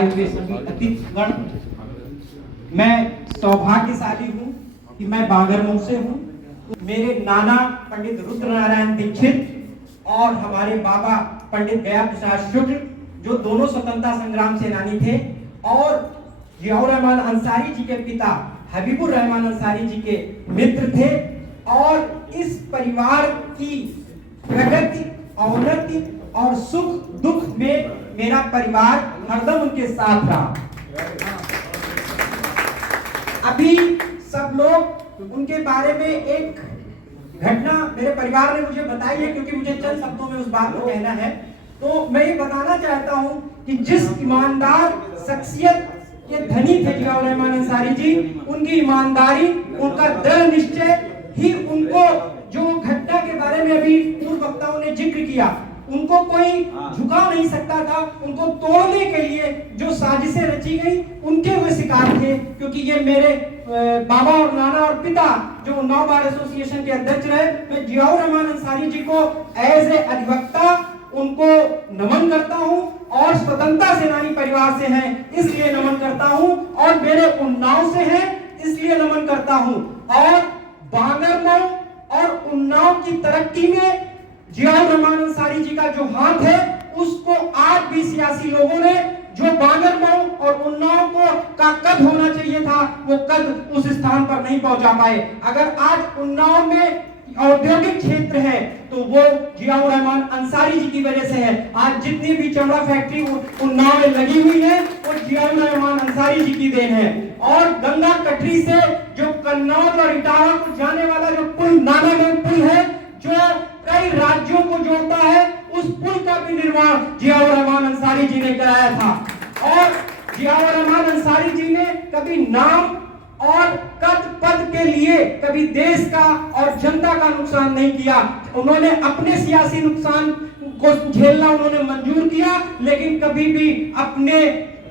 हुए सभी अतिथिगण, मैं सौभाग्यशाली हूँ कि मैं बांगरमऊ से हूँ। मेरे नाना पंडित रुद्र नारायण दीक्षित और हमारे बाबा पंडित दया प्रसाद शुक्ल, जो दोनों स्वतंत्रता संग्राम सेनानी थे, और जियाउर रहमान अंसारी जी के पिता हबीबुर रहमान अंसारी जी के मित्र थे। और इस परिवार की प्रगति, अवनति और सुख दुख में मेरा परिवार हरदम उनके साथ रहा। अभी सब लोग उनके बारे में एक घटना मेरे परिवार ने मुझे बताई है, क्योंकि मुझे चंद शब्दों में उस बात को कहना है। तो मैं ये बताना चाहता हूं कि जिस ईमानदार शख्सियत के धनी थे जियाउर रहमान अंसारी जी, उनकी ईमानदारी, उनका दृढ़ निश्चय ही उनको, जो घटना के बारे में अभी पूर्व वक्ताओं ने जिक्र किया, उनको कोई झुका नहीं सकता था। उनको तोड़ने के लिए जो साजिशें रची गई, उनके वे शिकार थे। क्योंकि ये मेरे बाबा और नाना और पिता जो 9 बार एसोसिएशन के अध्यक्ष रहे, मैं जियाउर रहमान अंसारी जी को एज ए अधिवक्ता उनको नमन करता हूं, और स्वतंत्रता सेनानी परिवार से हैं इसलिए नमन करता हूं, और मेरे उन्नाव से हैं इसलिए नमन करता हूं। और बांगरमऊ और उन्नाव की तरक्की में जियाउर रहमान अंसारी जी का जो हाथ है, उसको आज भी सियासी लोगों ने, जो बांगरमऊ और उन्नाव को का कद होना चाहिए था, वो कद उस स्थान पर नहीं पहुंचा पाए। अगर आज उन्नाव में औद्योगिक क्षेत्र है तो वो जियाउर रहमान अंसारी जी की वजह से है। आज जितनी भी चमड़ा फैक्ट्री उन्नाव में लगी हुई है, वो जियाउर रहमान अंसारी जी की देन है। और गंगा कटरी से जो कन्नौज और इटावा को जाने वाला जो पुल, नानागंज पुल है, जो कई राज्यों को जोड़ता है, उस पुल का भी निर्माण जियाउर रहमान अंसारी जी ने कराया था। और जियाउर रहमान अंसारी जी ने कभी नाम और कद पद के लिए कभी देश का और जनता का नुकसान नहीं किया। उन्होंने अपने सियासी नुकसान को झेलना उन्होंने मंजूर किया, लेकिन कभी भी अपने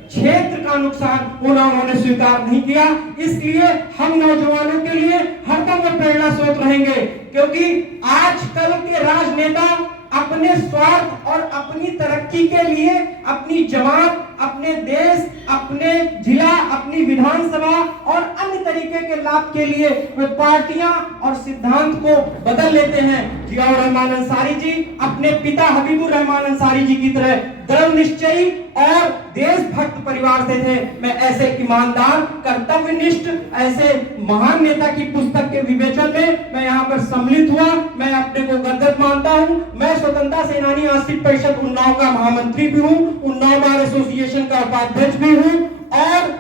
क्षेत्र का नुकसान उन्होंने स्वीकार नहीं किया। इसलिए हम नौजवानों के लिए हरदम वो प्रेरणा स्रोत रहेंगे, क्योंकि आजकल के राजनेता अपने स्वार्थ और अपनी तरक्की के लिए अपनी जमात, अपने देश, अपने जिला, अपनी विधानसभा और अन्य तरीके के लाभ के लिए वे पार्टियां और सिद्धांत को बदल लेते हैं। जियाउर रहमान अंसारी जी अपने पिता हबीबुर रहमान अंसारी जी की तरह दृढ़ निश्चयी और देशभक्त परिवार से थे। मैं ऐसे ईमानदार, कर्तव्यनिष्ठ, ऐसे महान नेता की पुस्तक के विवेचन में मैं यहाँ पर सम्मिलित हुआ। मैं अपने को गर्वित मानता हूँ। मैं स्वतंत्रता सेनानी आश्रित परिषद उन्नाव का महामंत्री भी हूँ, उन्नाव बार एसोसिएशन का उपाध्यक्ष भी हूँ। और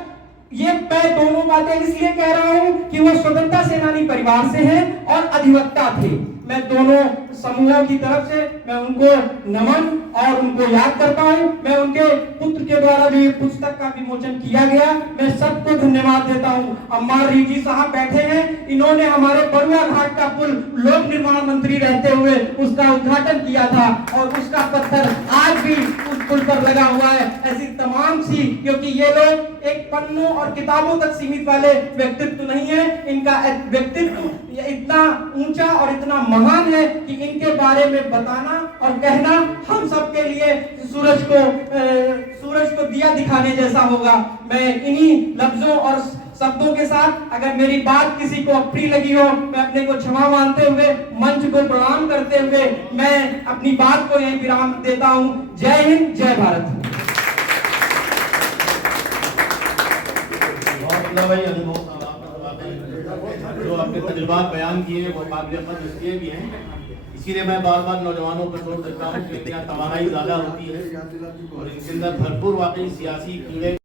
ये मैं दोनों बातें इसलिए कह रहा हूँ कि वो स्वतंत्रता सेनानी परिवार से हैं और अधिवक्ता थे। मैं दोनों समूहों की तरफ से मैं उनको नमन और उनको याद करता हूं। मैं उनके पुत्र के द्वारा जो ये पुस्तक का विमोचन किया गया, मैं सबको धन्यवाद देता हूं। अम्मार रिजी साहब बैठे हैं, इन्होंने हमारे बरुआ घाट का पुल लोक निर्माण मंत्री रहते हुए उसका उद्घाटन किया था, और उसका पत्थर आज भी उस पुल पर लगा हुआ है। ऐसी तमाम सी, क्योंकि ये लोग एक पन्नों और किताबों तक सीमित वाले व्यक्तित्व नहीं है, इनका व्यक्तित्व इतना ऊंचा और इतना महान है कि इनके बारे में बताना और कहना हम सब के लिए सूरज को दिया दिखाने जैसा होगा। मैं इन्हीं लफ्जों और शब्दों के साथ, अगर मेरी बात किसी को अप्रिय लगी हो, मैं अपने को क्षमा मानते हुए, मंच को प्रणाम करते हुए मैं अपनी बात को यहीं विराम देता हूं। जय हिंद, जय भारत। जो आपने तजुर्बात बयान किए वो काबिल इसलिए भी हैं, इसीलिए मैं बार बार नौजवानों पर जोर देता हूँ कि तवानाई ज़्यादा होती है और इनके अंदर भरपूर वाकई सियासी कीड़े